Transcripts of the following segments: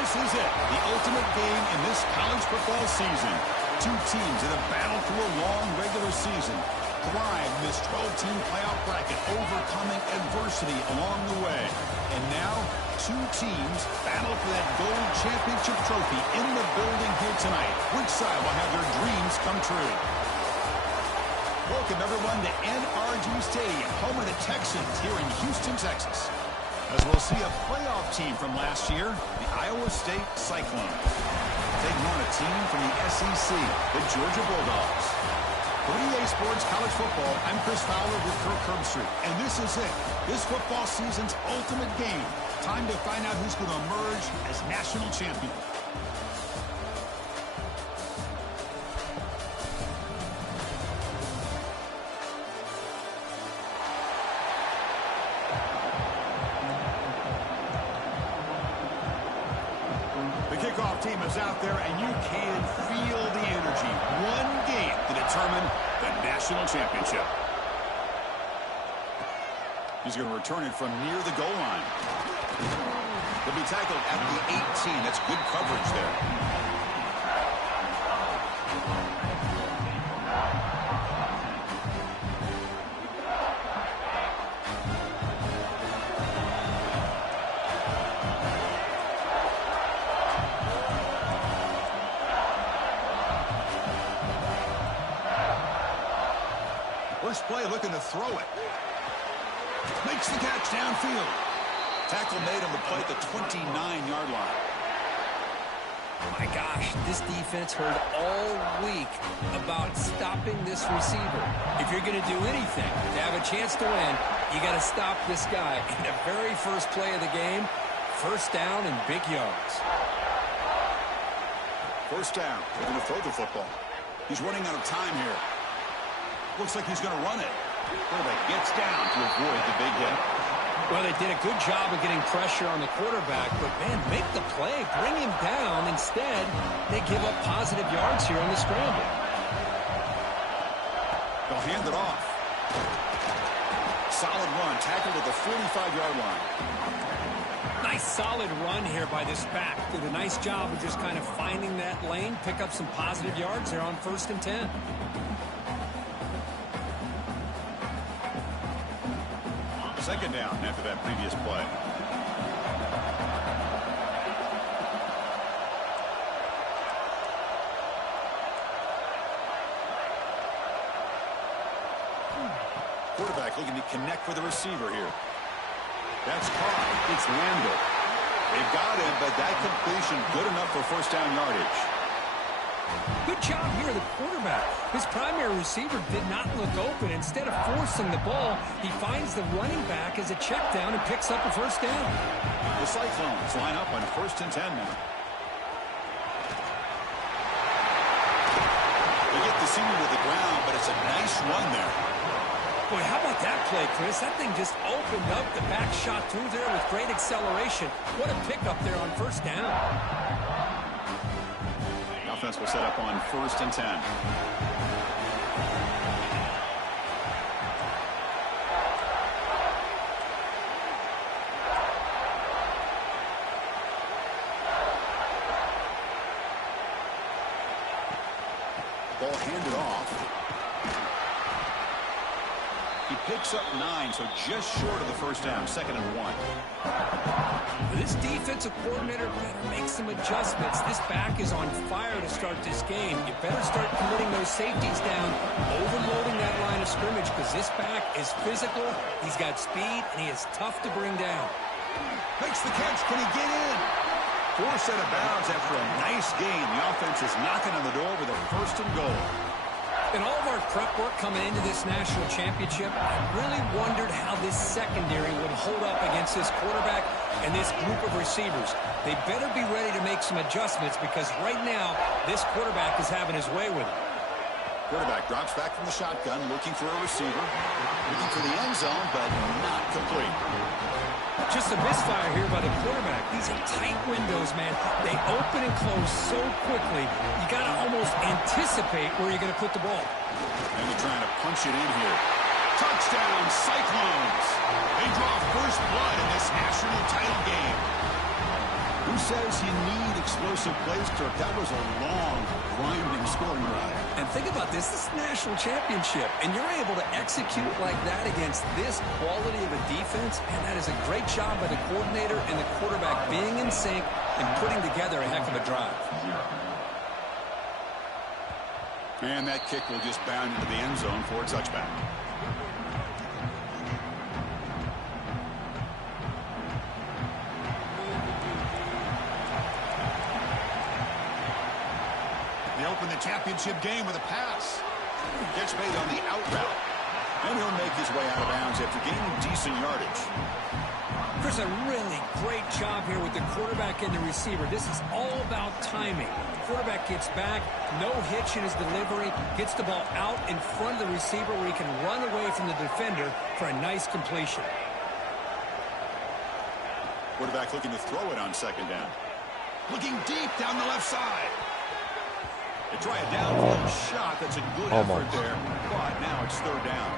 This is it, the ultimate game in this college football season. Two teams that have battled through a long regular season, thrived in this 12-team playoff bracket, overcoming adversity along the way. And now, two teams battle for that gold championship trophy in the building here tonight. Which side will have their dreams come true? Welcome, everyone, to NRG Stadium, home of the Texans here in Houston, Texas. As we'll see a playoff team from last year, the Iowa State Cyclones. Taking on a team from the SEC, the Georgia Bulldogs. For EA Sports College Football, I'm Chris Fowler with Kirk Herbstreit. And this is it, this football season's ultimate game. Time to find out who's going to emerge as national champion. Team is out there, and you can feel the energy. One game to determine the national championship. He's going to return it from near the goal line. He'll be tackled at the 18. That's good coverage there. First play looking to throw it. Makes the catch downfield. Tackle made on the play at the 29-yard line. My gosh, this defense heard all week about stopping this receiver. If you're going to do anything to have a chance to win, you got to stop this guy. In the very first play of the game, first down and big yards. First down. They're going to throw the football. He's running out of time here. Looks like he's going to run it. Quarterback gets down to avoid the big hit. Well, they did a good job of getting pressure on the quarterback, but, man, make the play. Bring him down. Instead, they give up positive yards here on the scramble. They'll hand it off. Solid run. Tackled at the 45-yard line. Nice solid run here by this back. Did a nice job of just kind of finding that lane, pick up some positive yards there on 1st and 10. Second down after that previous play. Quarterback looking to connect with the receiver here. That's caught. It's Randall. They've got him, but that completion good enough for first down yardage. Good job here, the quarterback. His primary receiver did not look open. Instead of forcing the ball, he finds the running back as a check down and picks up a first down. The Cyclones line up on 1st and 10 now. They get the senior to the ground, but it's a nice run there. Boy, how about that play, Chris? That thing just opened up. The back shot through there with great acceleration. What a pickup there on first down. Offense will set up on 1st and 10. Ball handed off. He picks up 9, so just short of the first down, 2nd and 1. This defensive coordinator better make some adjustments. This back is on fire to start this game. You better start committing those safeties down, overloading that line of scrimmage, because this back is physical, he's got speed, and he is tough to bring down. Makes the catch. Can he get in? Forced out of bounds after a nice gain. The offense is knocking on the door with a 1st and goal. In all of our prep work coming into this national championship, I really wondered how this secondary would hold up against this quarterback and this group of receivers. They better be ready to make some adjustments, because right now, this quarterback is having his way with it. Quarterback drops back from the shotgun, looking for a receiver. Looking for the end zone, but not complete. Just a misfire here by the quarterback. These are tight windows, man. They open and close so quickly. You got to almost anticipate where you're going to put the ball. And they're trying to punch it in here. Touchdown, Cyclones. They draw first blood in this national title game. Who says you need explosive plays, Kirk? That was a long, grinding scoring drive. And think about this. This is a national championship, and you're able to execute like that against this quality of a defense, and that is a great job by the coordinator and the quarterback being in sync and putting together a heck of a drive. And that kick will just bound into the end zone for a touchback. They open the championship game with a pass. Gets made on the out route. And he'll make his way out of bounds after gaining decent yardage. Chris, a really great job here with the quarterback and the receiver. This is all about timing. The quarterback gets back, no hitch in his delivery, gets the ball out in front of the receiver where he can run away from the defender for a nice completion. Quarterback looking to throw it on second down. Looking deep down the left side. They try a downfield shot. That's a good effort there. But now it's third down.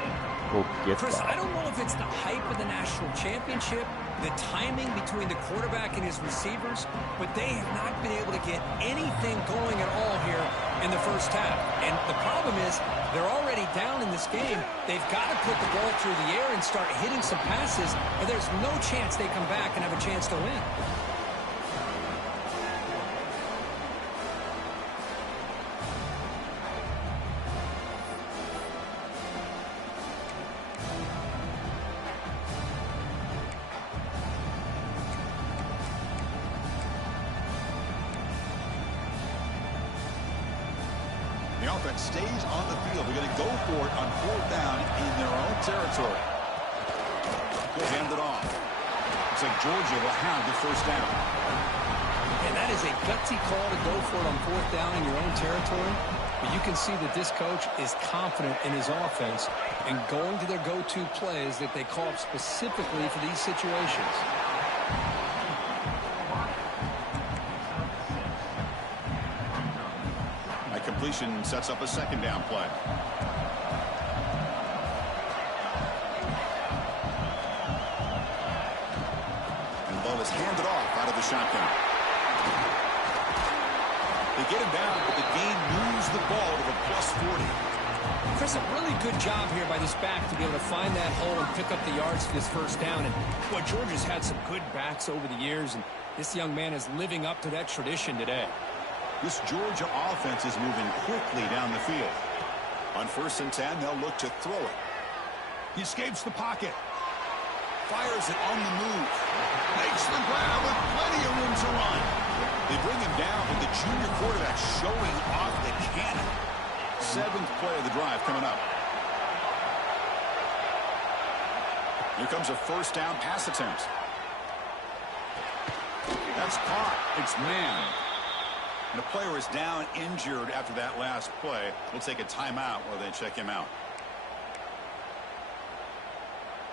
Chris, I don't know if it's the hype of the national championship, the timing between the quarterback and his receivers, but they have not been able to get anything going at all here in the first half. And the problem is they're already down in this game. They've got to put the ball through the air and start hitting some passes, or there's no chance they come back and have a chance to win. The offense stays on the field. They're going to go for it on fourth down in their own territory. He'll hand it off. Looks like Georgia will have the first down. And that is a gutsy call to go for it on fourth down in your own territory. But you can see that this coach is confident in his offense and going to their go-to plays that they call up specifically for these situations. Completion sets up a second down play. And the ball is handed off out of the shotgun. They get him down, but the game moves the ball to the +40. Chris, a really good job here by this back to be able to find that hole and pick up the yards for this first down. And boy, Georgia's had some good backs over the years, and this young man is living up to that tradition today. This Georgia offense is moving quickly down the field. On 1st and 10, they'll look to throw it. He escapes the pocket. Fires it on the move. Makes the grab with plenty of room to run. They bring him down, but the junior quarterback showing off the cannon. 7th play of the drive coming up. Here comes a first down pass attempt. That's caught. It's man. And the player is down injured after that last play. We'll take a timeout while they check him out.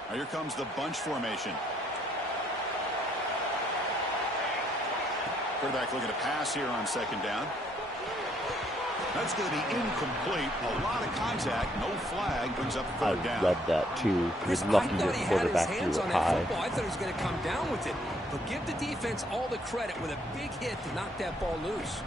Now here comes the bunch formation. Quarterback looking to pass here on second down. That's going to be incomplete. A lot of contact. No flag. Brings up third down. I read that too. He's lucky your quarterback threw it high. I thought he was going to come down with it. But give the defense all the credit with a big hit to knock that ball loose.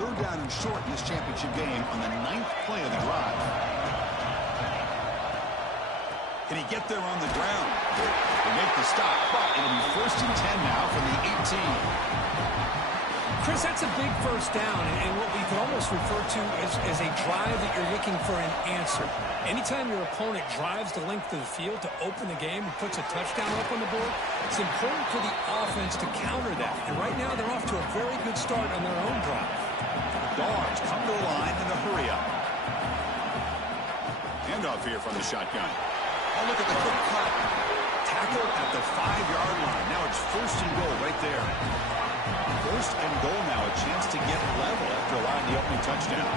Third down and short in this championship game on the 9th play of the drive. Can he get there on the ground? They make the stop, but it'll be 1st and 10 now from the 18. Chris, that's a big first down, and what we could almost refer to as a drive that you're looking for an answer. Anytime your opponent drives the length of the field to open the game and puts a touchdown up on the board, it's important for the offense to counter that. And right now, they're off to a very good start on their own drive. Dogs come to the line in a hurry up. Handoff here from the shotgun. Oh, look at the quick cut. Tackle at the 5-yard line. Now it's 1st and goal right there. 1st and goal now, a chance to get level after allowing the opening touchdown.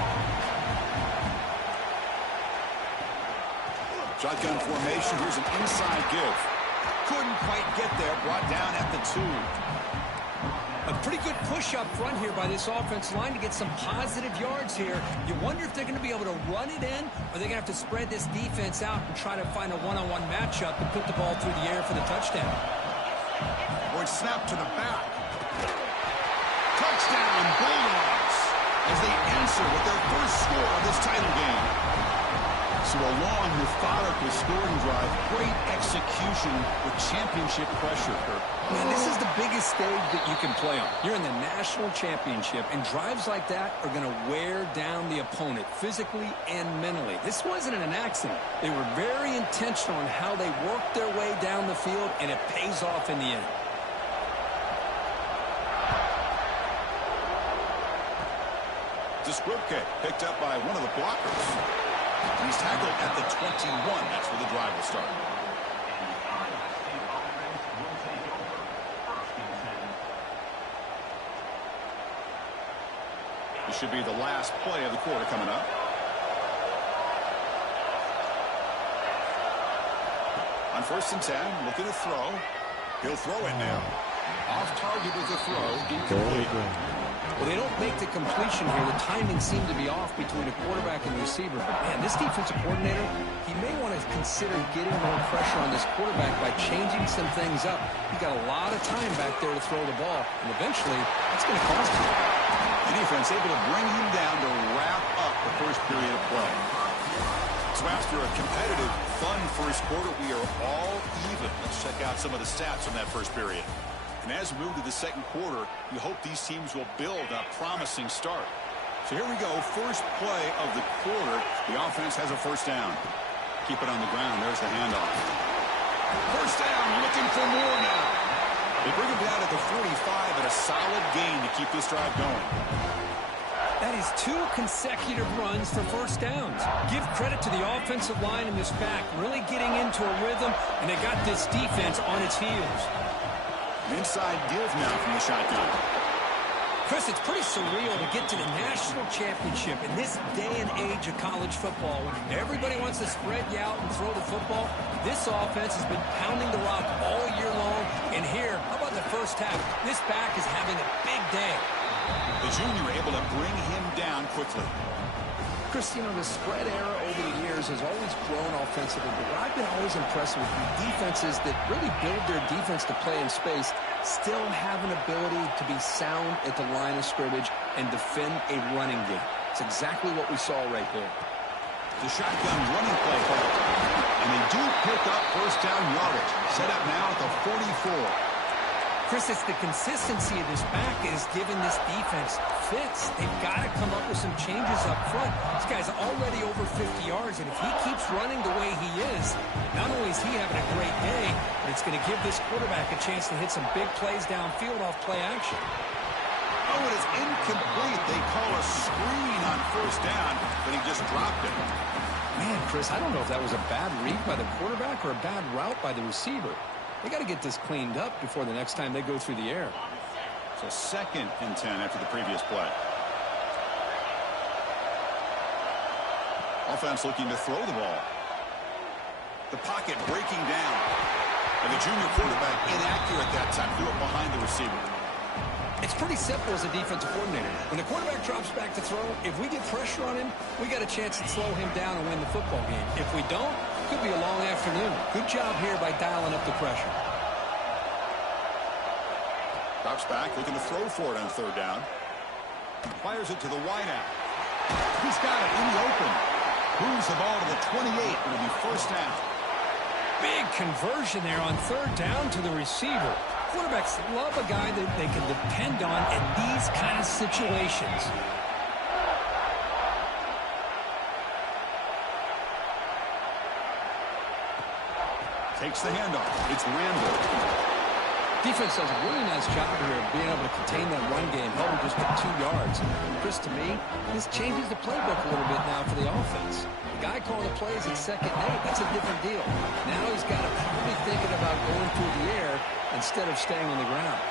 Shotgun formation. Here's an inside give. Couldn't quite get there. Brought down at the 2. A pretty good push up front here by this offensive line to get some positive yards here. You wonder if they're going to be able to run it in, or they're going to have to spread this defense out and try to find a one-on-one matchup and put the ball through the air for the touchdown. Or it's snapped to the back. Touchdown, Bulldogs, as they answer with their first score of this title game. So a long, methodical scoring drive, great execution with championship pressure. Man, this is the biggest stage that you can play on. You're in the national championship, and drives like that are going to wear down the opponent physically and mentally. This wasn't an accident. They were very intentional in how they worked their way down the field, and it pays off in the end. The squib kick picked up by one of the blockers. And he's tackled at the 21. That's where the drive will start. This should be the last play of the quarter coming up. On 1st and 10, looking to throw. He'll throw it now. Off target with the throw. Incomplete. Well, they don't make the completion here. The timing seemed to be off between a quarterback and the receiver. But, man, this defensive coordinator, he may want to consider getting more pressure on this quarterback by changing some things up. He got a lot of time back there to throw the ball, and eventually it's going to cost him. The defense able to bring him down to wrap up the first period of play. So after a competitive, fun first quarter, we are all even. Let's check out some of the stats from that first period. And as we move to the second quarter, you hope these teams will build a promising start. So here we go, first play of the quarter. The offense has a first down. Keep it on the ground. There's the handoff. First down, looking for more now. They bring him down at the 45 and a solid gain to keep this drive going. That is 2 consecutive runs for first downs. Give credit to the offensive line in this back, really getting into a rhythm, and they got this defense on its heels. Inside give now from the shotgun. Chris, it's pretty surreal to get to the national championship in this day and age of college football when everybody wants to spread you out and throw the football. This offense has been pounding the rock all year long. And here, how about the first half? This back is having a big day. The junior able to bring him down quickly. Chris, you know, the spread era over the years has always grown offensively, but what I've been always impressed with defenses that really build their defense to play in space still have an ability to be sound at the line of scrimmage and defend a running game. It's exactly what we saw right there. The shotgun running play call. And they do pick up first down yardage. Set up now at the 44. Chris, it's the consistency of this back is giving this defense fits. They've got to come up with some changes up front. This guy's already over 50 yards, and if he keeps running the way he is, not only is he having a great day, but it's going to give this quarterback a chance to hit some big plays downfield off play action. Oh, it is incomplete. They call a screen on first down, but he just dropped it. Man, Chris, I don't know if that was a bad read by the quarterback or a bad route by the receiver. They got to get this cleaned up before the next time they go through the air. So 2nd and 10 after the previous play. Offense looking to throw the ball. The pocket breaking down. And the junior quarterback inaccurate that time. Threw it behind the receiver. It's pretty simple as a defensive coordinator. When the quarterback drops back to throw, if we get pressure on him, we got a chance to slow him down and win the football game. If we don't, it could be a long afternoon. Good job here by dialing up the pressure. Drops back, looking to throw for it on 3rd down. Fires it to the wideout. He's got it in the open. Moves the ball to the 28. It'll be first down. Big conversion there on 3rd down to the receiver. Quarterbacks love a guy that they can depend on in these kind of situations. Takes the handoff. It's Randall. Defense does a really nice job here of being able to contain that run game, held him just at 2 yards. Chris, to me, this changes the playbook a little bit now for the offense. The guy calling the plays at 2nd and 8, that's a different deal. Now he's got to probably thinking about going through the air instead of staying on the ground.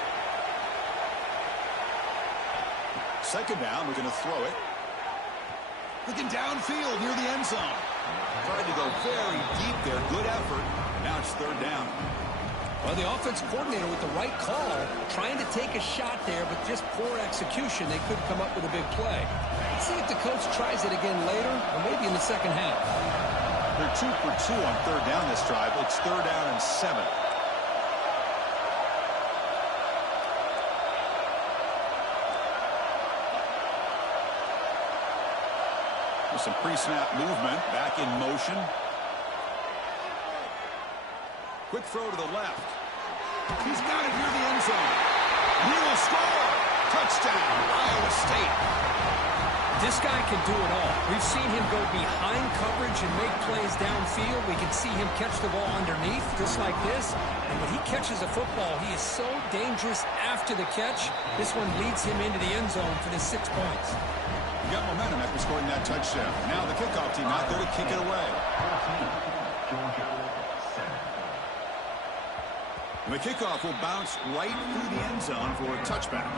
2nd down, we're going to throw it. Looking downfield near the end zone. Tried to go very deep there. Good effort. Now it's 3rd down. Well, the offense coordinator with the right call, trying to take a shot there, but just poor execution. They couldn't come up with a big play. Let's see if the coach tries it again later, or maybe in the second half. They're 2 for 2 on third down this drive. It's 3rd down and 7. With some pre-snap movement, back in motion. Quick throw to the left. He's got it near the end zone. He will score. Touchdown, Iowa State. This guy can do it all. We've seen him go behind coverage and make plays downfield. We can see him catch the ball underneath, just like this. And when he catches a football, he is so dangerous after the catch. This one leads him into the end zone for the 6 points. You got momentum after scoring that touchdown. Now the kickoff team out there to kick it away. And the kickoff will bounce right through the end zone for a touchback.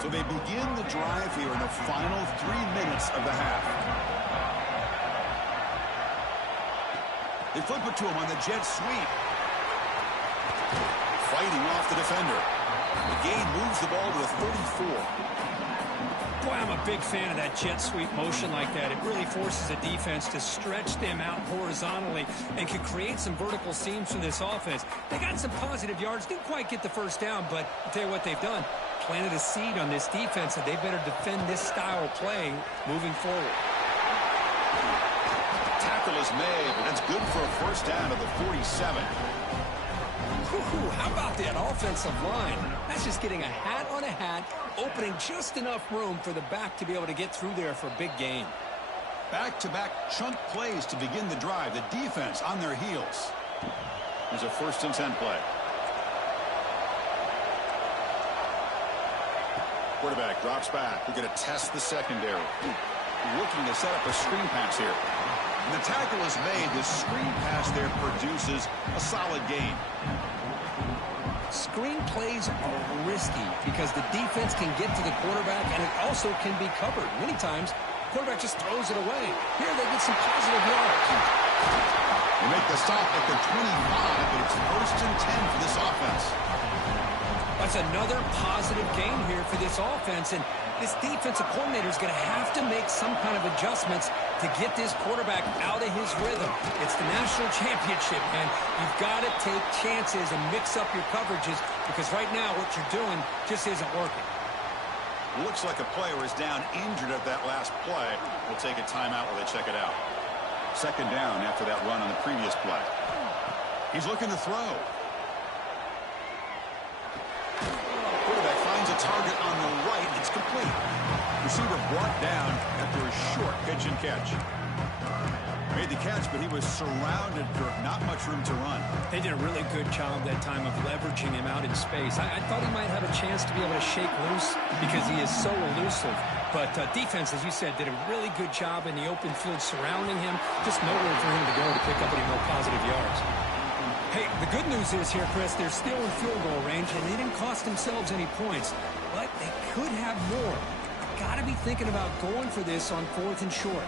So they begin the drive here in the final 3 minutes of the half. They flip it to him on the jet sweep. Fighting off the defender. The gain moves the ball to the 34. Boy, I'm a big fan of that jet sweep motion like that. It really forces a defense to stretch them out horizontally and can create some vertical seams for this offense. They got some positive yards. Didn't quite get the first down, but I'll tell you what they've done. Planted a seed on this defense, and they better defend this style of play moving forward. Tackle is made, but that's good for a first down to the 47. Whew, how about that offensive line? That's just getting a hat on a hat, opening just enough room for the back to be able to get through there for a big gain. Back-to-back chunk plays to begin the drive. The defense on their heels. There's a 1st and 10 play. Quarterback drops back. We're going to test the secondary. Looking to set up a screen pass here. And the tackle is made. The screen pass there produces a solid gain. Screen plays are risky because the defense can get to the quarterback, and it also can be covered. Many times, the quarterback just throws it away. Here they get some positive yards. They make the stop at the 25, but it's 1st and 10 for this offense. That's another positive gain here for this offense, and this defensive coordinator is going to have to make some kind of adjustments to get this quarterback out of his rhythm. It's the national championship, man. You've got to take chances and mix up your coverages because right now what you're doing just isn't working. Looks like a player is down injured at that last play. We'll take a timeout while they check it out. 2nd down after that run on the previous play. He's looking to throw. Quarterback finds a target on the right. It's complete. Receiver brought down after a short pitch and catch. Made the catch, but he was surrounded for not much room to run. They did a really good job that time of leveraging him out in space. I thought he might have a chance to be able to shake loose because he is so elusive. But defense, as you said, did a really good job in the open field surrounding him. Just nowhere for him to go to pick up any more positive yards. Hey, the good news is here, Chris, they're still in field goal range, and they didn't cost themselves any points. But they could have more. Got to be thinking about going for this on 4th and short.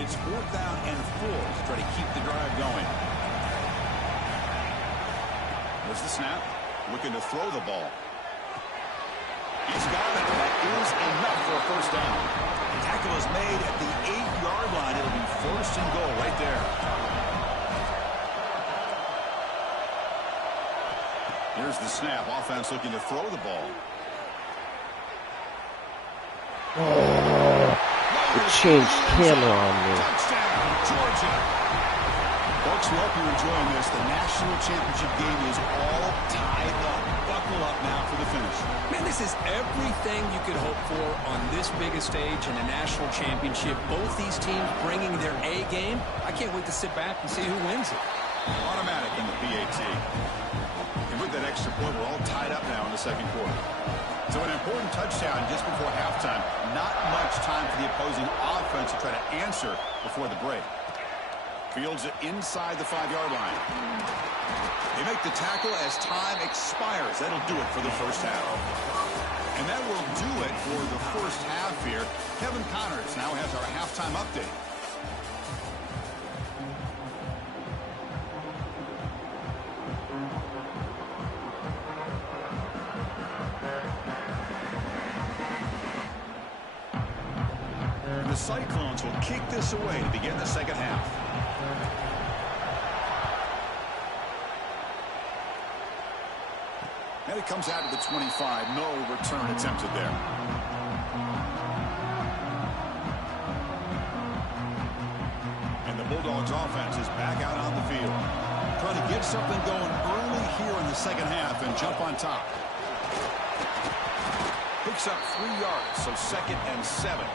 It's 4th down and 4 to try to keep the drive going. There's the snap. Looking to throw the ball. He's got it. That is enough for a first down. Tackle is made at the 8-yard line. It'll be 1st and goal right there. Here's the snap. Offense looking to throw the ball. It changed camera on me. Touchdown, Georgia. Folks, we hope you're enjoying this. The national championship game is all tied up. Buckle up now for the finish. Man, this is everything you could hope for on this biggest stage in a national championship. Both these teams bringing their A game. I can't wait to sit back and see who wins it. Automatic in the PAT. And with that extra point, we're all tied up now in the second quarter. So an important touchdown just before halftime. Not much time for the opposing offense to try to answer before the break. Fields it inside the 5-yard line. They make the tackle as time expires. That'll do it for the first half. And that will do it for the first half here. Kevin Connors now has our halftime update. The Cyclones will kick this away to begin the second half. And it comes out to the 25. No return attempted there. And the Bulldogs offense is back out on the field. Trying to get something going early here in the second half and jump on top. Picks up 3 yards, so 2nd and 7.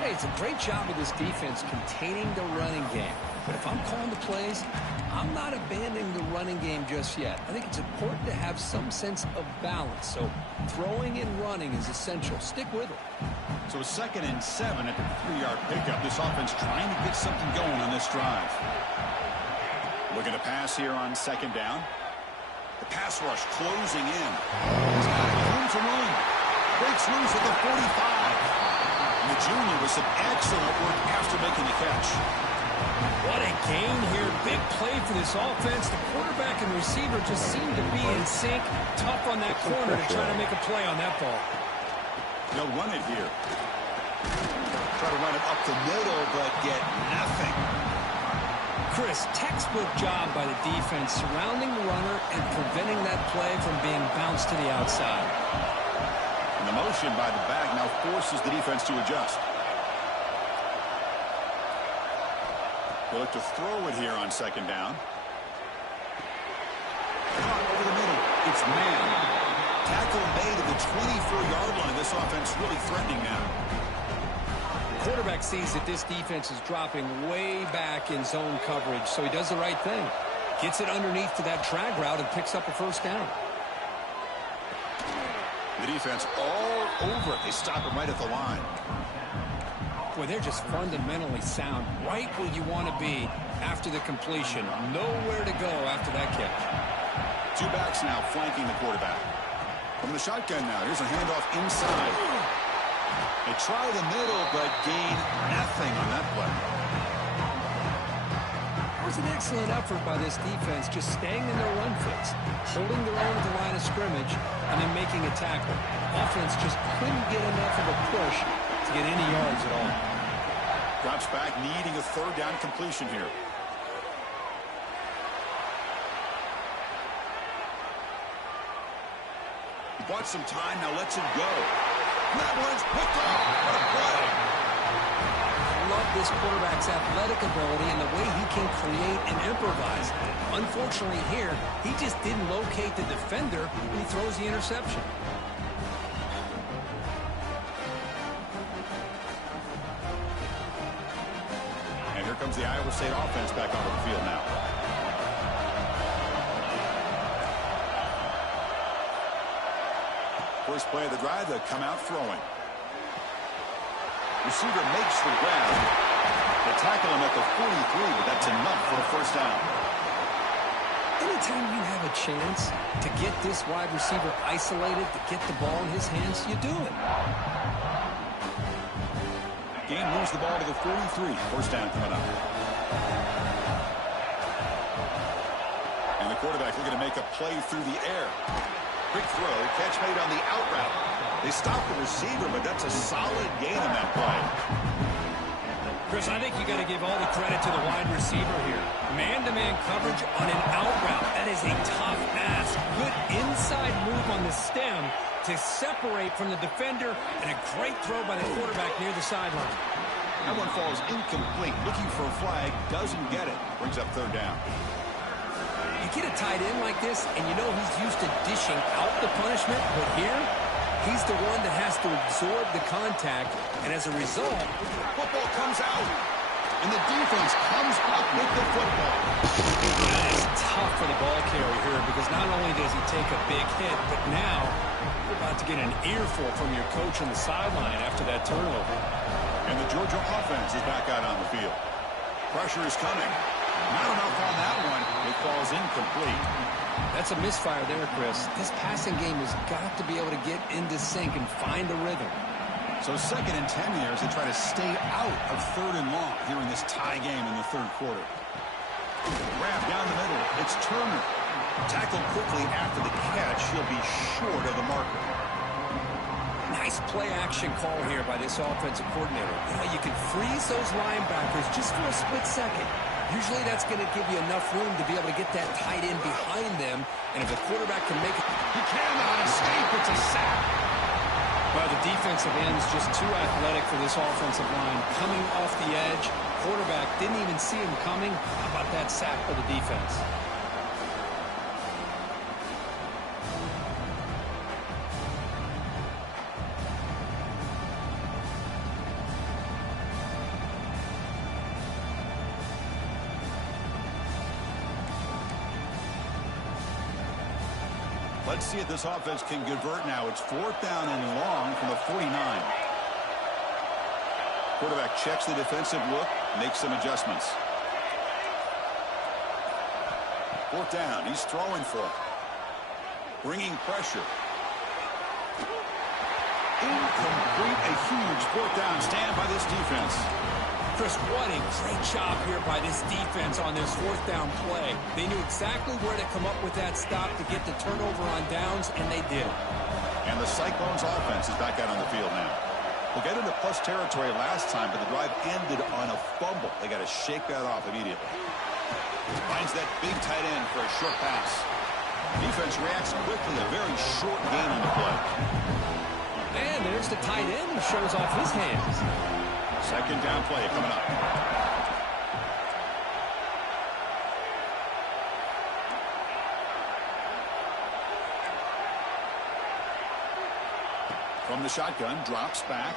Hey, it's a great job of this defense containing the running game. But if I'm calling the plays, I'm not abandoning the running game just yet. I think it's important to have some sense of balance. So throwing and running is essential. Stick with it. So 2nd and 7 at the 3-yard pickup. This offense trying to get something going on this drive. Looking to pass here on 2nd down. The pass rush closing in. He's got room to run. Breaks loose at the 45. And the junior with some excellent work after making the catch. What a gain here. Big play for this offense. The quarterback and receiver just seem to be in sync. Tough on that corner to try to make a play on that ball. They'll run it here. Try to run it up the middle, but get nothing. Chris, textbook job by the defense surrounding the runner and preventing that play from being bounced to the outside. And the motion by the back now forces the defense to adjust. They look to throw it here on 2nd down. Caught over the middle. It's man. Tackle made at the 24-yard line. This offense really threatening now. The quarterback sees that this defense is dropping way back in zone coverage, so he does the right thing. Gets it underneath to that drag route and picks up a 1st down. The defense all over it. They stop it right at the line. Boy, they're just fundamentally sound, right where you want to be after the completion. Nowhere to go after that catch. 2 backs now flanking the quarterback. From the shotgun now, here's a handoff inside. They try the middle, but gain nothing on that play. It was an excellent effort by this defense, just staying in their run fix, holding their own at the line of scrimmage, and then making a tackle. Offense just couldn't get enough of a push to get any yards at all. Drops back, needing a 3rd down completion here. He bought some time, now lets it go. That one's picked off. What a play. I love this quarterback's athletic ability and the way he can create and improvise. Unfortunately here, he just didn't locate the defender when he throws the interception. And here comes the Iowa State offense back onto the field now. First play of the drive, they'll come out throwing. Receiver makes the grab. They tackle him at the 43, but that's enough for a 1st down. Anytime you have a chance to get this wide receiver isolated, to get the ball in his hands, you do it. Game moves the ball to the 43. 1st down coming up. And the quarterback looking to make a play through the air. Quick throw, catch made on the out route. They stop the receiver, but that's a solid gain on that play. Chris, I think you got to give all the credit to the wide receiver here. Man-to-man coverage on an out route. That is a tough ask. Good inside move on the stem to separate from the defender, and a great throw by the quarterback near the sideline. That one falls incomplete. Looking for a flag, doesn't get it. Brings up 3rd down. You get a tight end like this, and you know he's used to dishing out the punishment, but here, he's the one that has to absorb the contact, and as a result, football comes out. And the defense comes up with the football. It's tough for the ball carrier here because not only does he take a big hit, but now you're about to get an earful from your coach on the sideline after that turnover. And the Georgia offense is back out on the field. Pressure is coming. Not enough on that one. It falls incomplete. That's a misfire there, Chris. This passing game has got to be able to get into sync and find a rhythm. So 2nd and 10 here as they try to stay out of 3rd and long here in this tie game in the 3rd quarter. Grab down the middle. It's Turner. Tackled quickly after the catch. He'll be short of the marker. Nice play-action call here by this offensive coordinator. You can freeze those linebackers just for a split second. Usually that's going to give you enough room to be able to get that tight end behind them. And if the quarterback can make it... He cannot escape. It's a sack. Well, the defensive end's just too athletic for this offensive line. Coming off the edge, quarterback didn't even see him coming. How about that sack for the defense? Let's see if this offense can convert now. It's 4th down and long from the 49. Quarterback checks the defensive look, makes some adjustments. 4th down. He's throwing for it. Bringing pressure. Incomplete. A huge 4th down stand by this defense. Chris, what a great job here by this defense on this 4th down play. They knew exactly where to come up with that stop to get the turnover on downs, and they did. And the Cyclones offense is back out on the field now. We'll get into plus territory last time, but the drive ended on a fumble. They got to shake that off immediately. Finds that big tight end for a short pass. Defense reacts quickly. A very short gain on the play. And there's the tight end who shows off his hands. 2nd down play coming up. From the shotgun, drops back.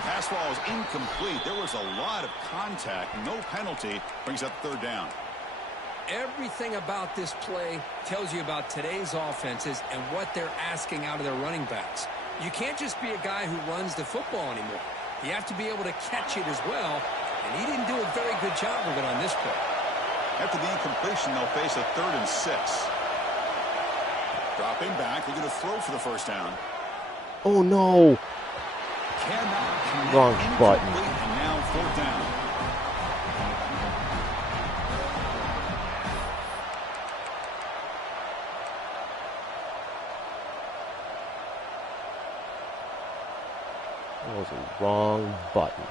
Pass ball is incomplete. There was a lot of contact. No penalty. Brings up 3rd down. Everything about this play tells you about today's offenses and what they're asking out of their running backs. You can't just be a guy who runs the football anymore. You have to be able to catch it as well, and he didn't do a very good job of it on this play. After the incompletion, they'll face a 3rd and 6. Dropping back, they're going to throw for the 1st down. Oh, no. Cannot Wrong button. And now 4th down. That was a wrong button.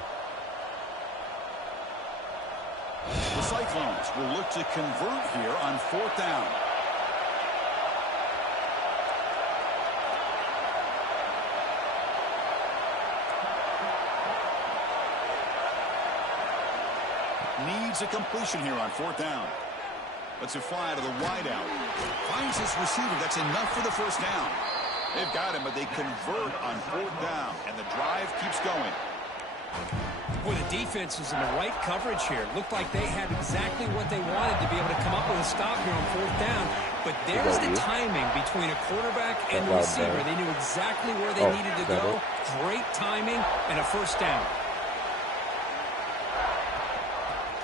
The Cyclones will look to convert here on 4th down. Needs a completion here on 4th down. Lets it fly to the wideout. Finds his receiver. That's enough for the 1st down. They've got him, but they convert on 4th down, and the drive keeps going. Boy, the defense was in the right coverage here. Looked like they had exactly what they wanted to be able to come up with a stop here on 4th down. But there's the timing between a quarterback and the receiver. They knew exactly where they needed to go. Great timing and a 1st down.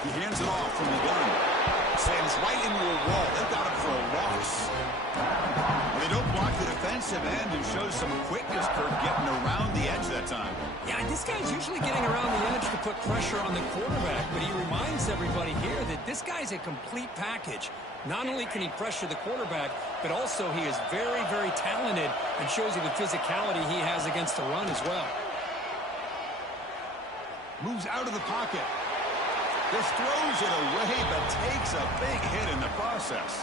He hands it off from the gun. Sends right into a wall. They've got him for a loss. They don't block the defensive end and shows some quickness for getting around the edge that time. Yeah, this guy's usually getting around the edge to put pressure on the quarterback, but he reminds everybody here that this guy's a complete package. Not only can he pressure the quarterback, but also he is very, very talented and shows you the physicality he has against the run as well. Moves out of the pocket. Just throws it away, but takes a big hit in the process.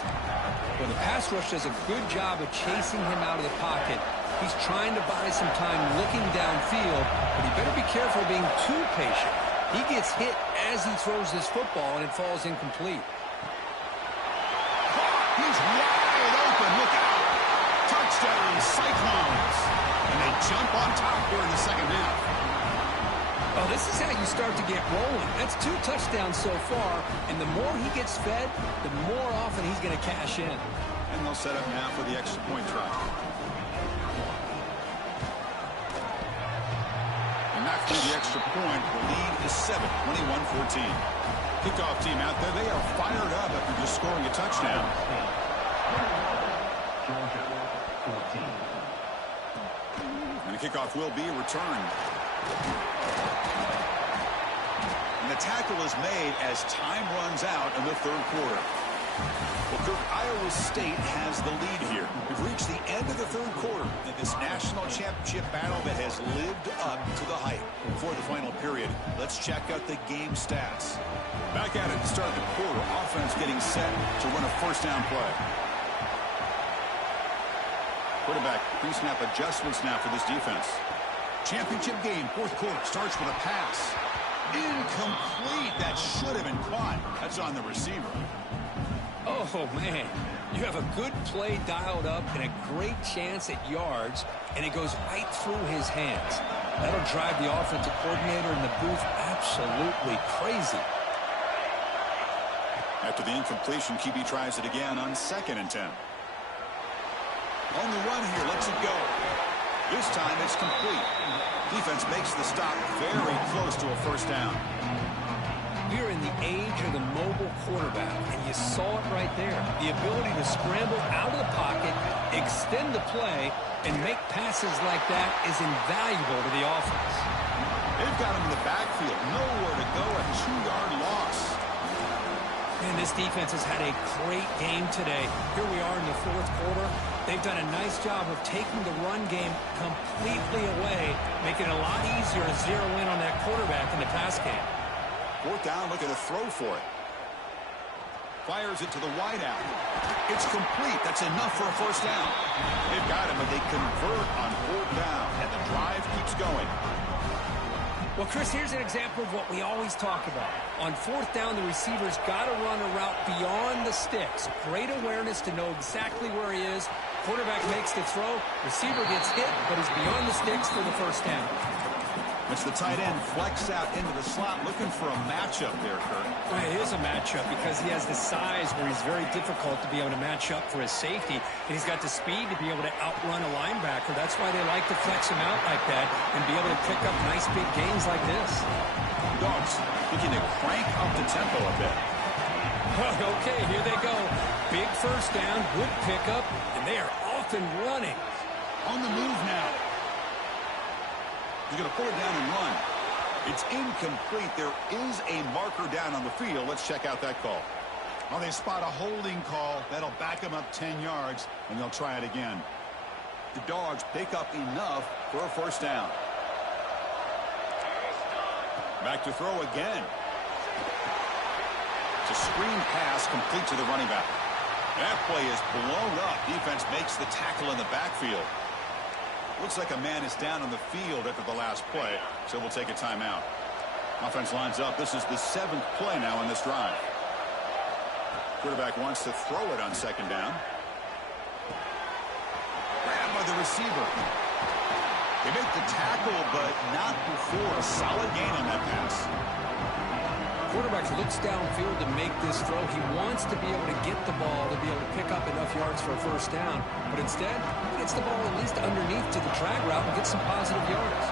Well, the pass rush does a good job of chasing him out of the pocket. He's trying to buy some time looking downfield, but he better be careful being too patient. He gets hit as he throws this football, and it falls incomplete. He's wide open. Look out. Touchdown, Cyclones. And they jump on top here in the 2nd half. A Oh, this is how you start to get rolling. That's 2 touchdowns so far, and the more he gets fed, the more often he's going to cash in. And they'll set up now for the extra point try. And not through the extra point. The lead is 7, 21-14. Kickoff team out there, they are fired up after just scoring a touchdown. And the kickoff will be returned. And the tackle is made as time runs out in the third quarter. Well, Kirk, Iowa State has the lead here. We've reached the end of the third quarter in this national championship battle that has lived up to the hype. Before the final period, let's check out the game stats. Back at it to start the quarter. Offense getting set to run a first down play. Quarterback pre-snap adjustments now for this defense. Championship game, fourth quarter, starts with a pass. Incomplete. That should have been caught. That's on the receiver. Oh, man. You have a good play dialed up and a great chance at yards, and it goes right through his hands. That'll drive the offensive coordinator in the booth absolutely crazy. After the incompletion, QB tries it again on 2nd and 10. On the run here, lets it go. This time it's complete. Defense makes the stop very close to a first down. We're in the age of the mobile quarterback, and you saw it right there. The ability to scramble out of the pocket, extend the play, and make passes like that is invaluable to the offense. They've got him in the backfield. Nowhere to go. A 2-yard loss. And this defense has had a great game today. Here we are in the fourth quarter. They've done a nice job of taking the run game completely away, making it a lot easier to zero in on that quarterback in the pass game. Fourth down, looking to throw for it. Fires it to the wideout. It's complete. That's enough for a first down. They've got him, but they convert on fourth down, and the drive keeps going. Well, Chris, here's an example of what we always talk about. On fourth down, the receiver's got to run a route beyond the sticks. Great awareness to know exactly where he is. Quarterback makes the throw. Receiver gets hit, but he's beyond the sticks for the first down. It's the tight end flex out into the slot, looking for a matchup there, Kurt. Well, it is a matchup because he has the size where he's very difficult to be able to match up for his safety. And he's got the speed to be able to outrun a linebacker. That's why they like to flex him out like that and be able to pick up nice big gains like this. Dogs looking to crank up the tempo a bit. Okay, here they go. Big first down, good pickup, and they are off and running. On the move now. He's going to pull it down and run. It's incomplete. There is a marker down on the field. Let's check out that call. Well, they spot a holding call. That'll back them up 10 yards, and they'll try it again. The Dogs pick up enough for a first down. Back to throw again. It's a screen pass complete to the running back. That play is blown up. Defense makes the tackle in the backfield. Looks like a man is down on the field after the last play, so we'll take a timeout. Offense lines up. This is the 7th play now in this drive. Quarterback wants to throw it on 2nd down. Grabbed by the receiver. They make the tackle, but not before a solid gain on that pass. Quarterback looks downfield to make this throw. He wants to be able to get the ball to be able to pick up enough yards for a first down. But instead, he gets the ball at least underneath to the drag route and gets some positive yards.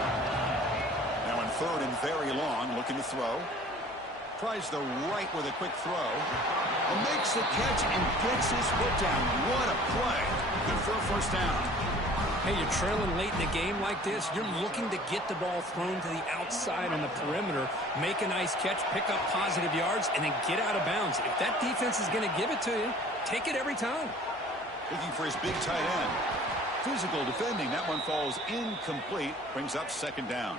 Now in 3rd and very long, looking to throw. Tries the right with a quick throw. And makes the catch and gets his foot down. What a play. Good for a first down. Hey, you're trailing late in the game like this. You're looking to get the ball thrown to the outside on the perimeter, make a nice catch, pick up positive yards, and then get out of bounds. If that defense is going to give it to you, take it every time. Looking for his big tight end. Physical defending. That one falls incomplete. Brings up 2nd down.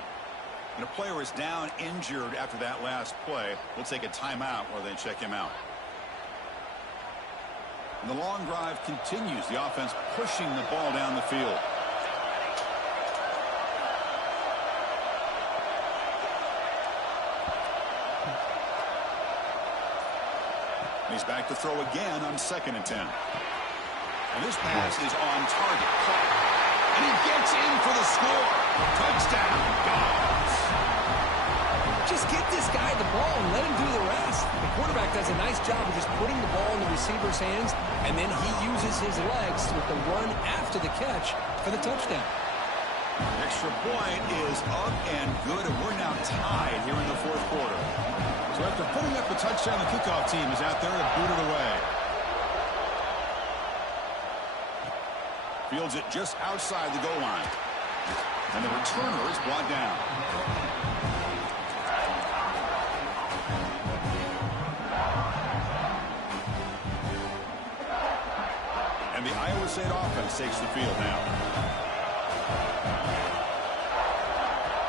And a player is down injured after that last play. We'll take a timeout while they check him out. And the long drive continues. The offense pushing the ball down the field. He's back to throw again on 2nd and 10. And this pass is on target. And he gets in for the score. Touchdown, Dogs. Just get this guy the ball and let him do the rest. The quarterback does a nice job of just putting the ball in the receiver's hands, and then he uses his legs with the run after the catch for the touchdown. Extra point is up and good, and we're now tied here in the fourth quarter. So after putting up the touchdown, the kickoff team is out there to boot it away. Fields it just outside the goal line. And the returner is brought down. And the Iowa State offense takes the field now.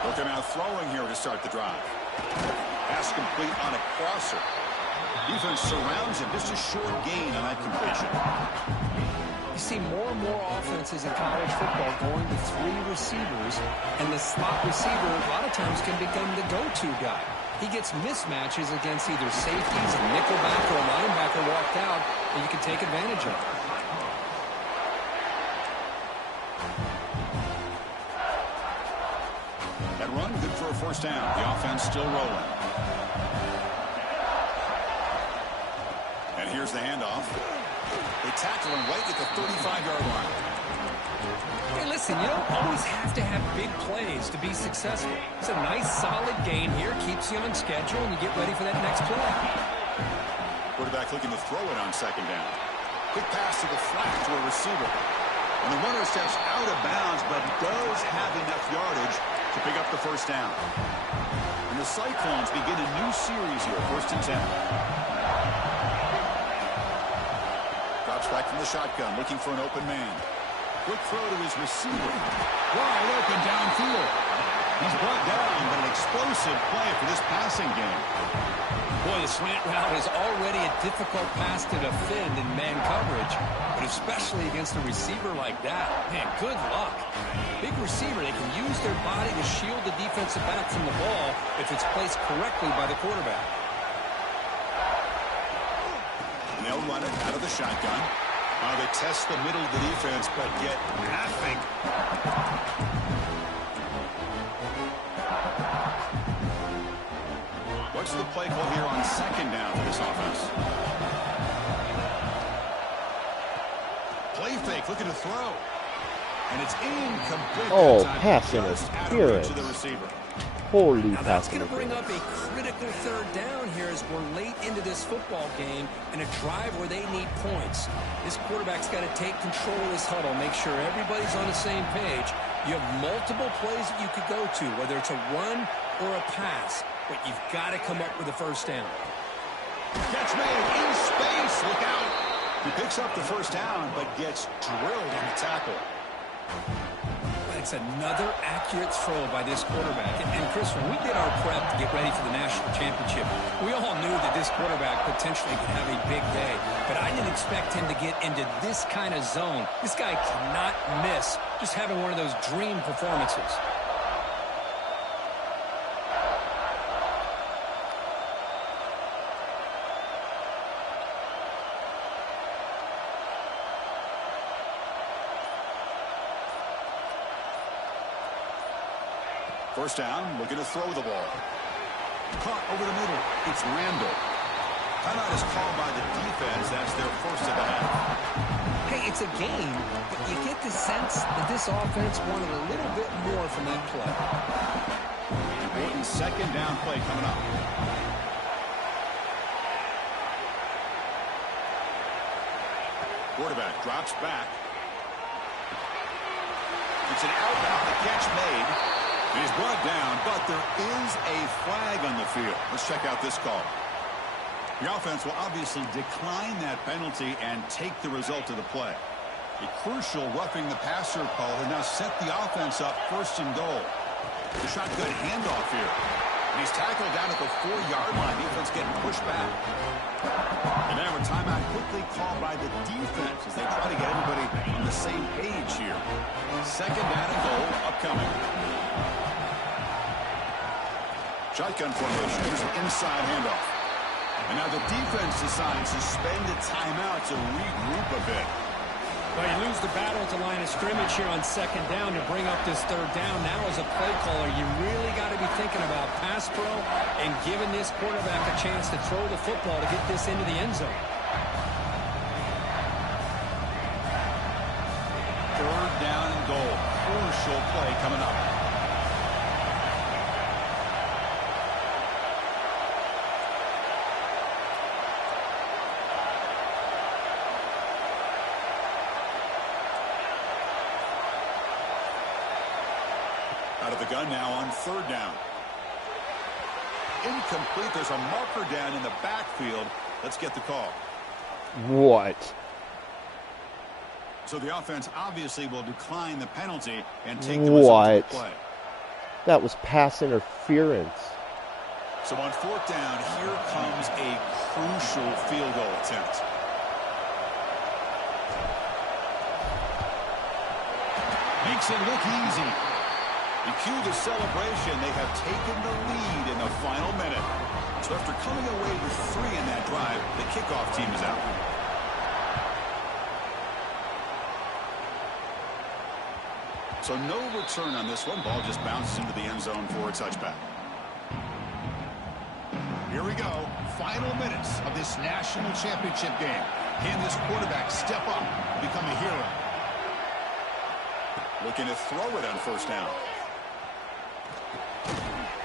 Looking out throwing here to start the drive. Pass complete on a crosser. Defense surrounds him. Just a short gain on that completion. You see more and more offenses in college football going to 3 receivers, and the slot receiver a lot of times can become the go-to guy. He gets mismatches against either safeties, a nickelback, or a linebacker walked out, and you can take advantage of it. That run, good for a first down. The offense still rolling. And here's the handoff. They tackle him right at the 35-yard line. Hey, listen, you don't always have to have big plays to be successful. It's a nice, solid gain here. Keeps you on schedule, and you get ready for that next play. Quarterback looking to throw it on second down. Quick pass to the flat to a receiver. And the runner steps out of bounds, but does have enough yardage to pick up the first down. And the Cyclones begin a new series here, 1st and 10. Back from the shotgun, looking for an open man. Quick throw to his receiver. Wide open downfield. He's brought down, but an explosive play for this passing game. Boy, the slant route is already a difficult pass to defend in man coverage, but especially against a receiver like that. Man, good luck. Big receiver, they can use their body to shield the defensive back from the ball if it's placed correctly by the quarterback. And they'll run it out of the shotgun. They test the middle of the defense, but get nothing. What's the play call here on second down for this offense? Play fake, looking to throw. And it's incomplete. Oh, pass interference. To the receiver. Holy now that's pass going to bring up interference. a critical third down here as we're late into this football game in a drive where they need points. This quarterback's got to take control of this huddle, make sure everybody's on the same page. You have multiple plays that you could go to, whether it's a run or a pass, but you've got to come up with a first down. Catch made in space. Look out. He picks up the first down, but gets drilled on the tackle. It's another accurate throw by this quarterback. And Chris, when we did our prep to get ready for the national championship, we all knew that this quarterback potentially could have a big day. But I didn't expect him to get into this kind of zone. This guy cannot miss just having one of those dream performances. First down, looking to throw the ball. Caught over the middle. It's Randall. Timeout is called by the defense. That's their first of the half. Hey, it's a game, but you get the sense that this offense wanted a little bit more from that play. Important second down play coming up. Quarterback drops back. It's an outbound. The catch made. He's brought down, but there is a flag on the field. Let's check out this call. The offense will obviously decline that penalty and take the result of the play. A crucial roughing the passer call has now set the offense up 1st and goal. The shotgun handoff here. And he's tackled down at the 4-yard line. Defense getting pushed back. And now a timeout quickly called by the defense as they try to get everybody on the same page here. Second down and goal upcoming. Shotgun formation. Here's an inside handoff. And now the defense decides to spend a timeout to regroup a bit. Well, you lose the battle at the line of scrimmage here on second down to bring up this third down. Now as a play caller, you really got to be thinking about pass pro and giving this quarterback a chance to throw the football to get this into the end zone. Third down and goal. Crucial play coming up. Out of the gun now on third down. Incomplete. There's a marker down in the backfield. Let's get the call. What? So the offense obviously will decline the penalty and take the result of the play. That was pass interference. So on fourth down, here comes a crucial field goal attempt. Makes it look easy. You cue the celebration. They have taken the lead in the final minute. So after coming away with 3 in that drive, the kickoff team is out. So no return on this one. Ball just bounces into the end zone for a touchback. Here we go. Final minutes of this national championship game. Can this quarterback step up and become a hero? Looking to throw it on first down.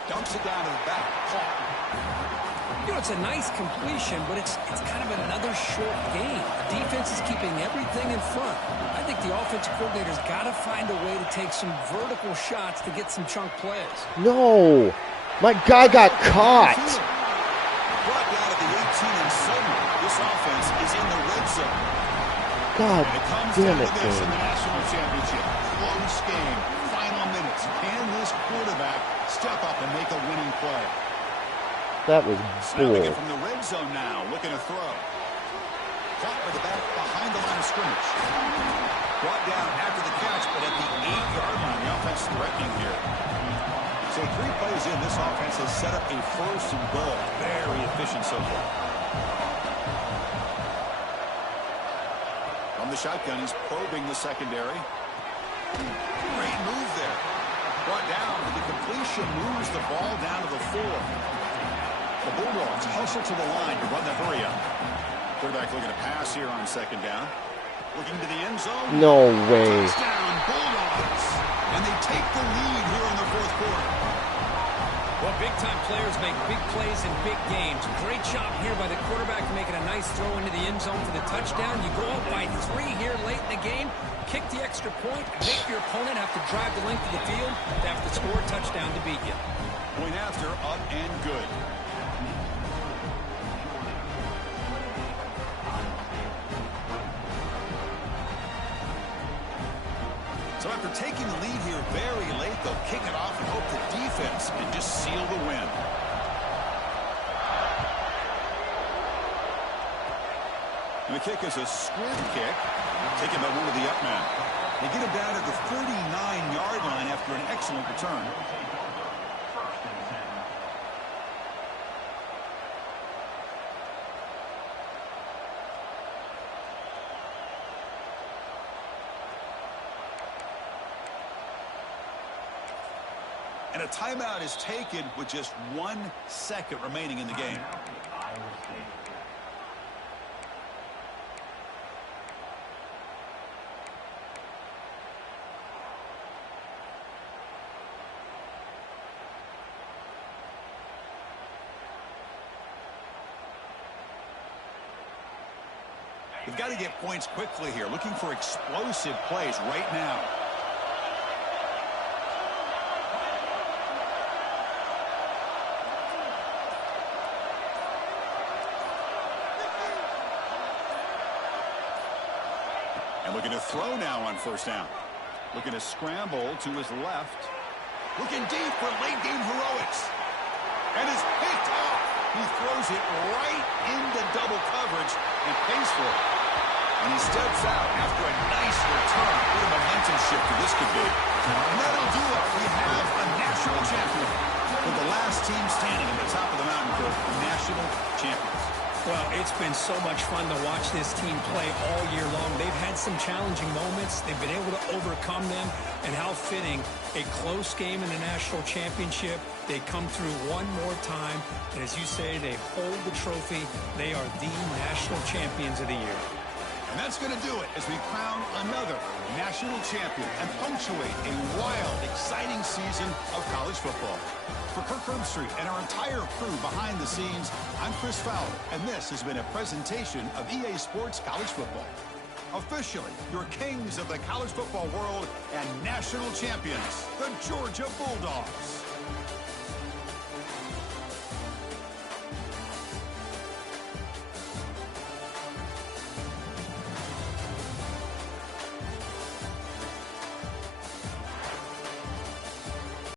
Dumps it down to the back. You know, it's a nice completion, but it's kind of another short game. The defense is keeping everything in front. I think the offensive coordinator's got to find a way to take some vertical shots to get some chunk plays. No. My guy got caught. Brought down at the 18, and suddenly this offense is in the red zone. God and it comes damn down it, to this in man. the national championship. Close game. Final minutes. Can this quarterback step up and make a winning play? That was Snapping bull. it from the red zone now, looking to throw. Caught by the back behind the line of scrimmage. Brought down after the catch, but at the 8-yard line, the offense threatening here. So 3 plays in, this offense has set up a first and goal. Very efficient so far. From the shotgun, he's probing the secondary. Great move there. Brought down, and the completion moves the ball down to the 4. The Bulldogs hustle to the line to run the hurry up. Quarterback looking to pass here on second down. Looking to the end zone. No way. Touchdown, Bulldogs. And they take the lead here in the fourth quarter. Well, big-time players make big plays in big games. Great job here by the quarterback making a nice throw into the end zone for the touchdown. You go up by 3 here late in the game, kick the extra point, make your opponent have to drive the length of the field to have to score a touchdown to beat you. Point after, up and good. So after taking the lead here very late, they'll kick it off and hope the defense can just seal the win. And the kick is a squib kick, taken by one of the up men. They get him down at the 39-yard line after an excellent return. And a timeout is taken with just 1 second remaining in the game. They've got to get points quickly here, looking for explosive plays right now. And looking to throw now on first down. Looking to scramble to his left. Looking deep for late game heroics. And is picked off. He throws it right into double coverage and pays for it. And he steps out after a nice return. What a momentum shifter this could be. And that'll do it. We have a national champion. With the last team standing at the top of the mountain for national champions. Well, it's been so much fun to watch this team play all year long. They've had some challenging moments. They've been able to overcome them. And how fitting, a close game in the national championship. They come through one more time. And as you say, they hold the trophy. They are the national champions of the year. And that's going to do it as we crown another national champion and punctuate a wild, exciting season of college football. For Kirk Herbstreit and our entire crew behind the scenes, I'm Chris Fowler, and this has been a presentation of EA Sports College Football. Officially, your kings of the college football world and national champions, the Georgia Bulldogs.